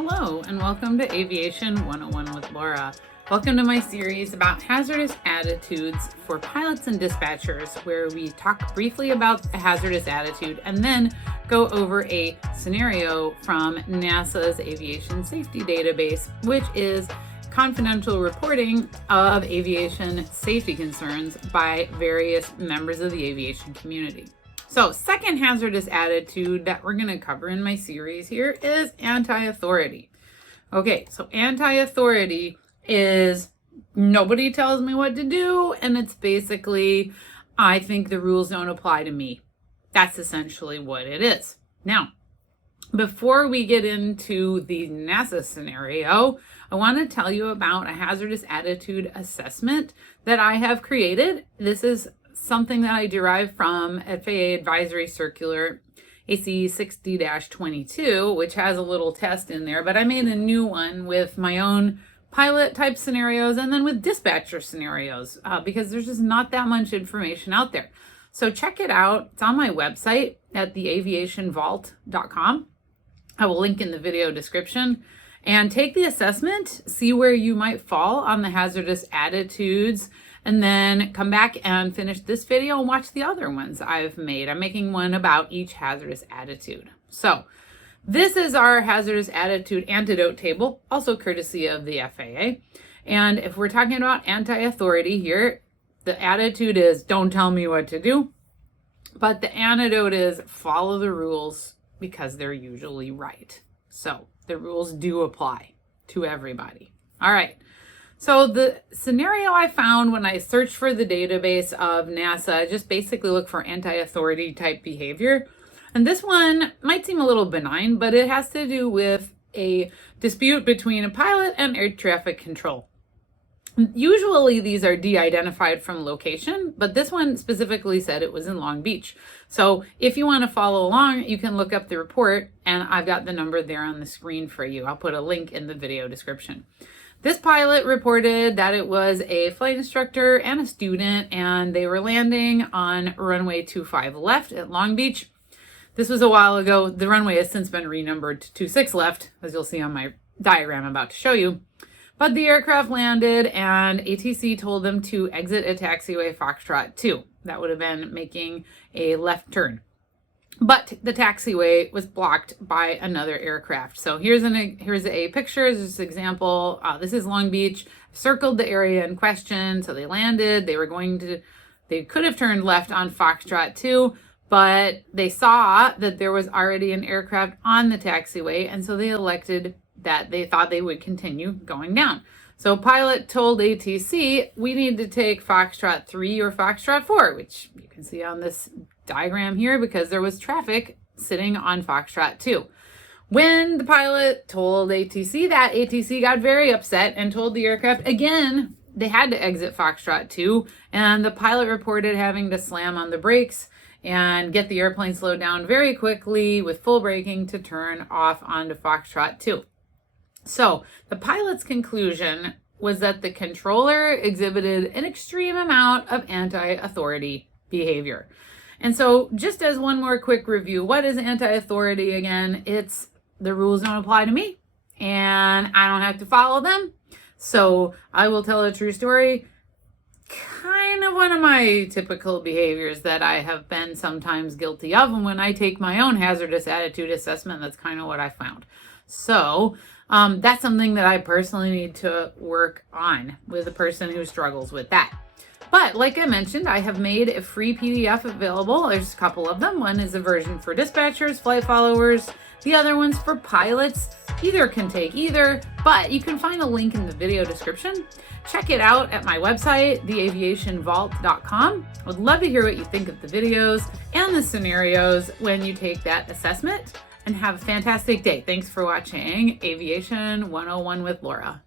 Hello and welcome to Aviation 101 with Laura. Welcome to my series about hazardous attitudes for pilots and dispatchers, where we talk briefly about a hazardous attitude and then go over a scenario from NASA's Aviation Safety Database, which is confidential reporting of aviation safety concerns by various members of the aviation community. So, second hazardous attitude that we're going to cover in my series here is anti-authority. Okay, so anti-authority is nobody tells me what to do, and it's basically, I think the rules don't apply to me. That's essentially what it is. Now, before we get into the NASA scenario, I want to tell you about a hazardous attitude assessment that I have created. This is something that I derived from FAA Advisory Circular AC 60-22, which has a little test in there, but I made a new one with my own pilot type scenarios and then with dispatcher scenarios because there's just not that much information out there. So check it out. It's on my website at theaviationvault.com. I will link in the video description, and take the assessment, see where you might fall on the hazardous attitudes, and then come back and finish this video and watch the other ones I've made. I'm making one about each hazardous attitude. So this is our hazardous attitude antidote table, also courtesy of the FAA. And if we're talking about anti-authority here, the attitude is don't tell me what to do, but the antidote is follow the rules because they're usually right. So the rules do apply to everybody. All right. So the scenario I found when I searched for the database of NASA, just basically look for anti-authority type behavior. And this one might seem a little benign, but it has to do with a dispute between a pilot and air traffic control. Usually these are de-identified from location, but this one specifically said it was in Long Beach. So if you want to follow along, you can look up the report, and I've got the number there on the screen for you. I'll put a link in the video description. This pilot reported that it was a flight instructor and a student, and they were landing on runway 25 left at Long Beach. This was a while ago. The runway has since been renumbered to 26 left, as you'll see on my diagram I'm about to show you. But the aircraft landed, and ATC told them to exit at taxiway Foxtrot 2. That would have been making a left turn. But the taxiway was blocked by another aircraft. So here's a picture, this example. This is Long Beach. Circled the area in question. So they landed. They could have turned left on Foxtrot 2, but they saw that there was already an aircraft on the taxiway, and so they elected that they thought they would continue going down. So pilot told ATC, we need to take Foxtrot 3 or Foxtrot 4, which you can see on this diagram here because there was traffic sitting on Foxtrot 2. When the pilot told ATC that, ATC got very upset and told the aircraft again they had to exit Foxtrot 2, and the pilot reported having to slam on the brakes and get the airplane slowed down very quickly with full braking to turn off onto Foxtrot 2. So the pilot's conclusion was that the controller exhibited an extreme amount of anti-authority behavior. And so just as one more quick review, what is anti-authority again? It's the rules don't apply to me and I don't have to follow them. So I will tell a true story. Kind of one of my typical behaviors that I have been sometimes guilty of. And when I take my own hazardous attitude assessment, that's kind of what I found. So that's something that I personally need to work on with a person who struggles with that. But like I mentioned, I have made a free PDF available. There's a couple of them. One is a version for dispatchers, flight followers. The other one's for pilots. Either can take either, but you can find a link in the video description. Check it out at my website, theaviationvault.com. I would love to hear what you think of the videos and the scenarios when you take that assessment. And have a fantastic day. Thanks for watching Aviation 101 with Laura.